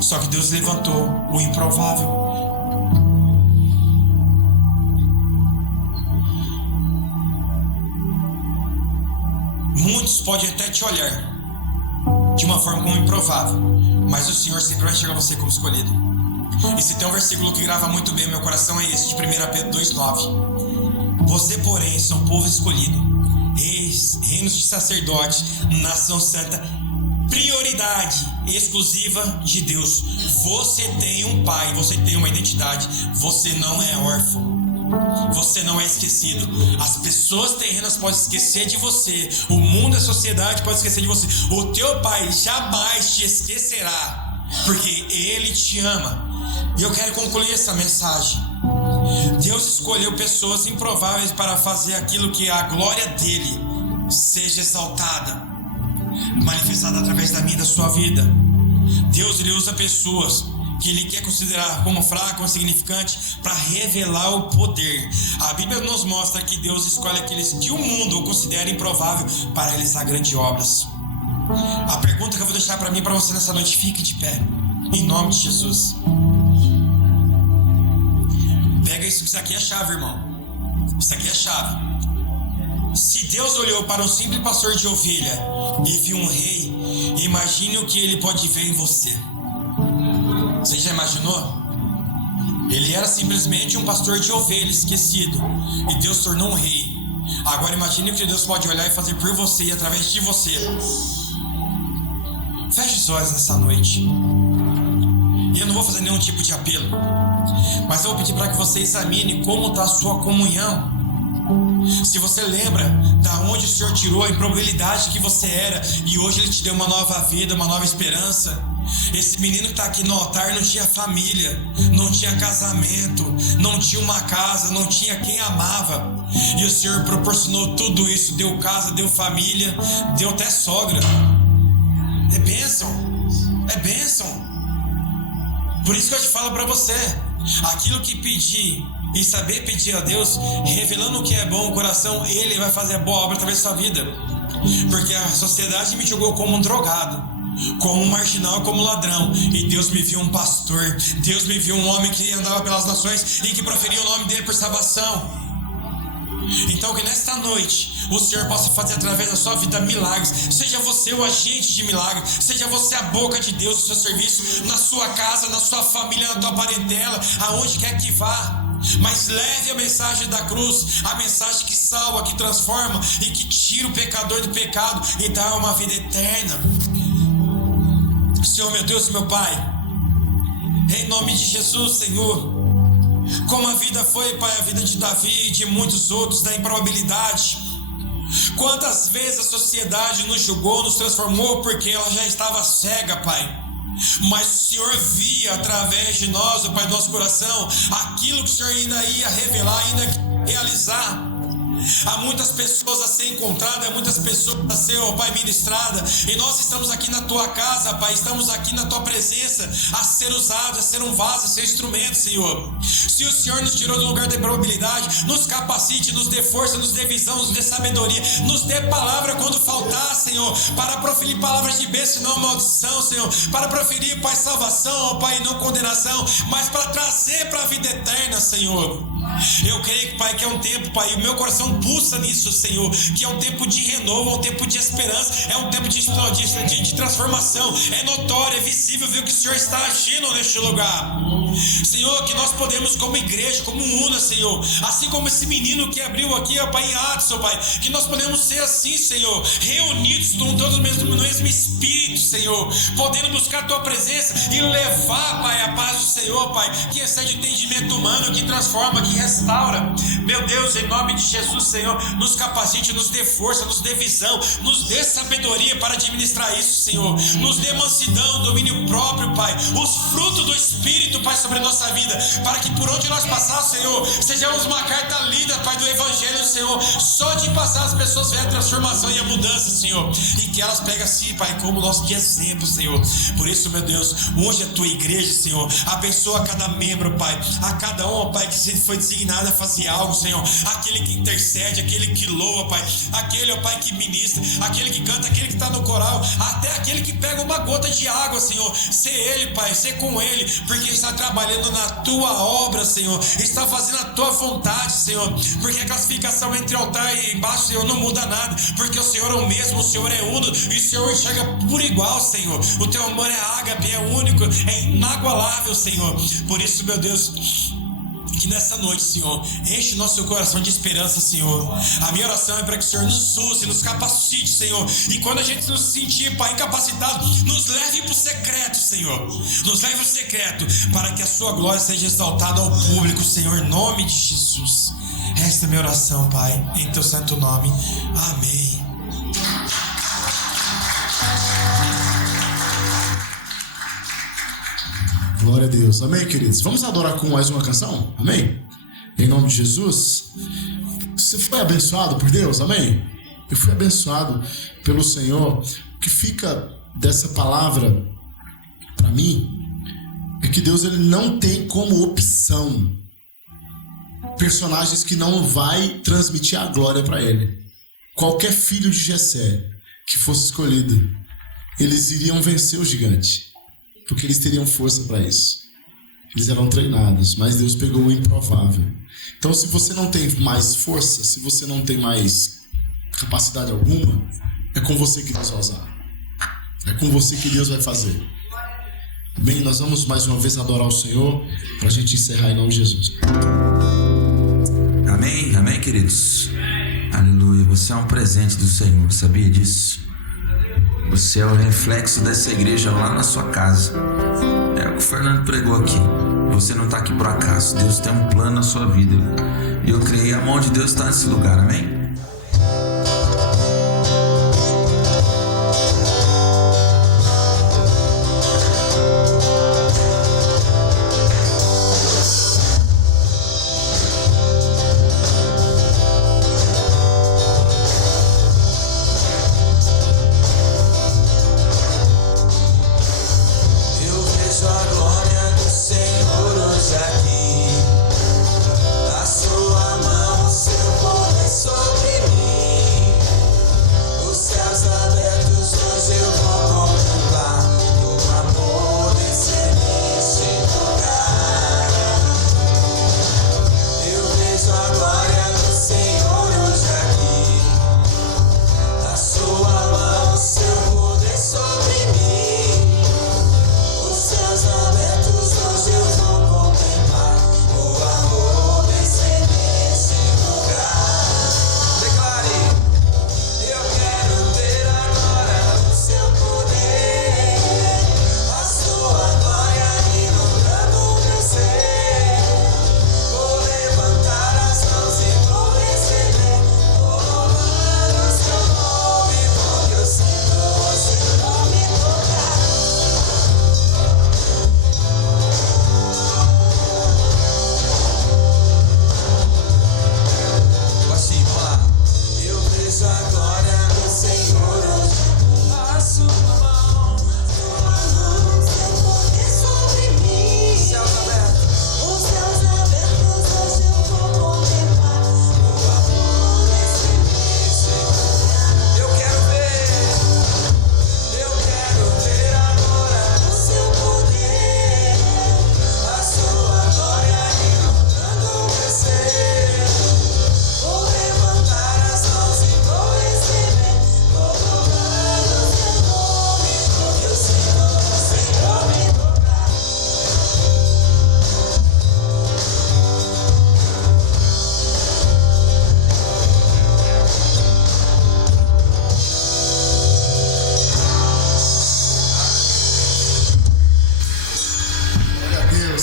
Só que Deus levantou o improvável. Muitos podem até te olhar de uma forma como improvável, mas o Senhor sempre vai enxergar você como escolhido. E se tem um versículo que grava muito bem no meu coração, é esse de 1 Pedro 2,9. Você, porém, são povo escolhido, reinos de sacerdotes, nação santa, prioridade exclusiva de Deus. Você tem um pai, você tem uma identidade, você não é órfão. Você não é esquecido. As pessoas terrenas podem esquecer de você. O mundo, a sociedade pode esquecer de você. O teu pai jamais te esquecerá, porque ele te ama. E eu quero concluir essa mensagem. Deus escolheu pessoas improváveis para fazer aquilo que a glória dele seja exaltada, manifestada através da minha e da sua vida. Deus, ele usa pessoas que ele quer considerar como fraco, insignificante, para revelar o poder. A Bíblia nos mostra que Deus escolhe aqueles que o mundo considera improvável para realizar grandes obras. A pergunta que eu vou deixar para mim e para você nessa noite: fique de pé, em nome de Jesus. Pega isso, que isso aqui é chave, irmão. Isso aqui é chave. Se Deus olhou para um simples pastor de ovelha e viu um rei, imagine o que ele pode ver em você. Você já imaginou? Ele era simplesmente um pastor de ovelha esquecido, e Deus tornou um rei. Agora imagine o que Deus pode olhar e fazer por você e através de você. Feche os olhos nessa noite E eu não vou fazer nenhum tipo de apelo, mas eu vou pedir para que você examine como está a sua comunhão. Se você lembra da onde o Senhor tirou a improbabilidade que você era e hoje Ele te deu uma nova vida, uma nova esperança. Esse menino que está aqui no altar não tinha família, não tinha casamento, não tinha uma casa, não tinha quem amava. E o Senhor proporcionou tudo isso, deu casa, deu família, deu até sogra. É bênção, é bênção. Por isso que eu te falo para você, aquilo que pedir e saber pedir a Deus, revelando o que é bom no coração, Ele vai fazer a boa obra através da sua vida. Porque a sociedade me julgou como um drogado, como um marginal, como um ladrão, e Deus me viu um pastor, Deus me viu um homem que andava pelas nações e que proferia o nome dele por salvação. Então que nesta noite o Senhor possa fazer através da sua vida milagres. Seja você o agente de milagre, seja você a boca de Deus no seu serviço, na sua casa, na sua família, na tua parentela, aonde quer que vá. Mas leve a mensagem da cruz, a mensagem que salva, que transforma e que tira o pecador do pecado e dá uma vida eterna. Senhor, meu Deus e meu Pai, em nome de Jesus, Senhor, como a vida foi, Pai, a vida de Davi e de muitos outros, da improbabilidade. Quantas vezes a sociedade nos julgou, nos transformou porque ela já estava cega, Pai. Mas o Senhor via através de nós, Pai, do nosso coração, aquilo que o Senhor ainda ia revelar, ainda ia realizar. Há muitas pessoas a ser encontradas, há muitas pessoas a ser, ó Pai, ministradas. E nós estamos aqui na Tua casa, Pai, estamos aqui na Tua presença, a ser usados, a ser um vaso, a ser instrumento, Senhor. Se o Senhor nos tirou do lugar da improbabilidade, nos capacite, nos dê força, nos dê visão, nos dê sabedoria, nos dê palavra quando faltar, Senhor, para proferir palavras de bênção e não maldição, Senhor, para proferir, Pai, salvação, ó Pai, e não condenação, mas para trazer para a vida eterna, Senhor. Eu creio, Pai, que é um tempo, Pai, o meu coração pulsa nisso, Senhor, que é um tempo de renovo, é um tempo de esperança, é um tempo de transformação. É notório, é visível ver que o Senhor está agindo neste lugar, Senhor, que nós podemos como igreja, como una, Senhor, assim como esse menino que abriu aqui, ó Pai, em Atos, ó Pai, que nós podemos ser assim, Senhor, reunidos todos no mesmo Espírito, Senhor, podendo buscar a Tua presença e levar, Pai, a paz do Senhor, Pai, que excede o entendimento humano, que transforma, que restaura. Meu Deus, em nome de Jesus, Senhor, nos capacite, nos dê força, nos dê visão, nos dê sabedoria para administrar isso, Senhor, nos dê mansidão, domínio próprio, Pai, os frutos do Espírito, Pai, sobre a nossa vida, para que por onde nós passarmos, Senhor, sejamos uma carta lida, Pai, do Evangelho, Senhor, só de passar as pessoas veem a transformação e a mudança, Senhor, e que elas pegam assim, Pai, como nosso de exemplo, Senhor. Por isso, meu Deus, hoje a Tua igreja, Senhor, abençoa cada membro, Pai, a cada um, Pai, que foi designado a fazer algo, Senhor, aquele que intercede, aquele que louva, Pai, aquele, ó Pai, que ministra, aquele que canta, aquele que está no coral, até aquele que pega uma gota de água, Senhor, ser ele, Pai, ser com ele, porque está trabalhando na Tua obra, Senhor, está fazendo a Tua vontade, Senhor, porque a classificação entre altar e embaixo, Senhor, não muda nada, porque o Senhor é o mesmo, o Senhor é uno, e o Senhor enxerga por igual, Senhor, o Teu amor é ágape, é único, é inagualável, Senhor. Por isso, meu Deus, que nessa noite, Senhor, enche o nosso coração de esperança, Senhor. A minha oração é para que o Senhor nos use, nos capacite, Senhor. E quando a gente nos sentir, Pai, incapacitado, nos leve para o secreto, Senhor. Nos leve para o secreto, para que a Sua glória seja exaltada ao público, Senhor, em nome de Jesus. Esta é a minha oração, Pai, em Teu santo nome. Amém. Glória a Deus. Amém, queridos? Vamos adorar com mais uma canção? Amém? Em nome de Jesus. Você foi abençoado por Deus? Amém? Eu fui abençoado pelo Senhor. O que fica dessa palavra para mim é que Deus, ele não tem como opção personagens que não vai transmitir a glória para Ele. Qualquer filho de Jessé que fosse escolhido, eles iriam vencer o gigante, porque eles teriam força para isso. Eles eram treinados, mas Deus pegou o improvável. Então, se você não tem mais força, se você não tem mais capacidade alguma, é com você que Deus vai usar. É com você que Deus vai fazer. Bem, nós vamos mais uma vez adorar o Senhor para a gente encerrar em nome de Jesus. Amém, amém, queridos. Aleluia, você é um presente do Senhor, sabia disso? Você é o reflexo dessa igreja lá na sua casa. É o que o Fernando pregou aqui. Você não está aqui por acaso. Deus tem um plano na sua vida. E eu creio que a mão de Deus está nesse lugar, amém?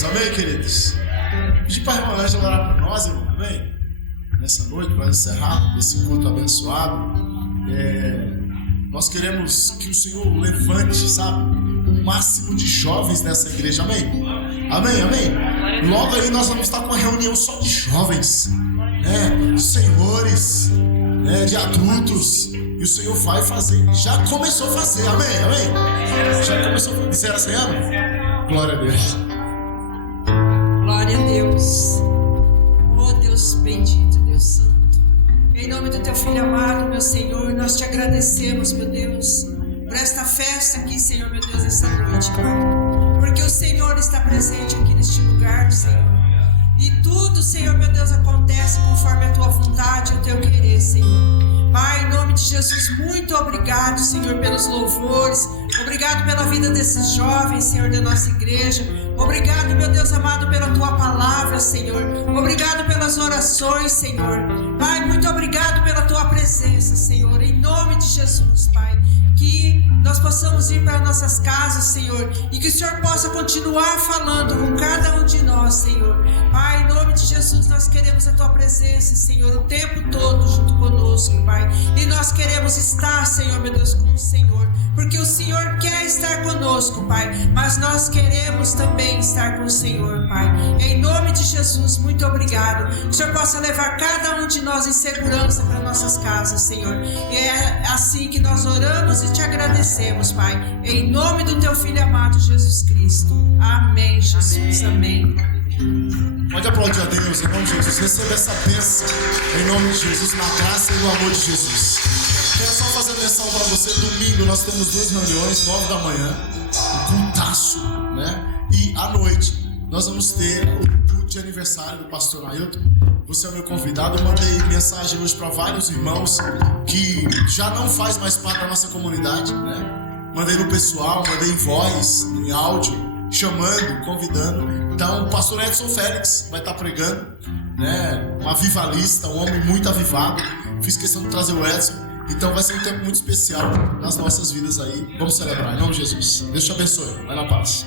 Amém, queridos? Pedir para a irmã Ângela orar por nós, irmão, amém? Nessa noite, para encerrar esse culto abençoado. Nós queremos que o Senhor levante, sabe, o máximo de jovens nessa igreja, amém? Amém, amém? Logo aí nós vamos estar com uma reunião só de jovens, de senhores, de adultos. E o Senhor vai fazer, já começou a fazer, amém, amém? Já começou a fazer, disseram assim, amém? Glória a Deus. Glória a Deus. Oh Deus bendito, Deus santo. Em nome do teu filho amado, meu Senhor, nós te agradecemos, meu Deus, por esta festa aqui, Senhor, meu Deus, esta noite, Pai. Porque o Senhor está presente aqui neste lugar, Senhor. E tudo, Senhor, meu Deus, acontece conforme a tua vontade e o teu querer, Senhor. Pai, em nome de Jesus, muito obrigado, Senhor, pelos louvores. Obrigado pela vida desses jovens, Senhor, da nossa igreja. Obrigado, meu Deus amado, pela tua palavra, Senhor. Obrigado pelas orações, Senhor. Pai, muito obrigado pela tua presença, Senhor. Em nome de Jesus, Pai. Que nós possamos ir para nossas casas, Senhor. E que o Senhor possa continuar falando com cada um de nós, Senhor. Pai, em nome de Jesus, nós queremos a tua presença, Senhor, o tempo todo junto conosco, Pai. E nós queremos estar, Senhor, meu Deus, com o Senhor. Porque o Senhor quer estar conosco, Pai. Mas nós queremos também estar com o Senhor, Pai. Em nome de Jesus, muito obrigado. Que o Senhor possa levar cada um de nós em segurança para nossas casas, Senhor. E é assim que nós oramos e te agradecemos, Pai. Em nome do teu Filho amado, Jesus Cristo. Amém, Jesus. Amém. Pode aplaudir a Deus, em nome de Jesus. Receba essa bênção, em nome de Jesus, na graça e no amor de Jesus. Quero só fazer menção para você. Domingo nós temos 2 reuniões, 9 da manhã, um cultaço, né? E à noite nós vamos ter o culto de aniversário do pastor Ailton. Você é o meu convidado. Eu mandei mensagem hoje para vários irmãos que já não faz mais parte da nossa comunidade, né? Mandei no pessoal, mandei em voz, em áudio, chamando, convidando. Então o pastor Edson Félix vai estar pregando, né? Um avivalista, um homem muito avivado. Fiz questão de trazer o Edson. Então vai ser um tempo muito especial nas nossas vidas aí. Vamos celebrar, em nome de Jesus. Deus te abençoe. Vai na paz.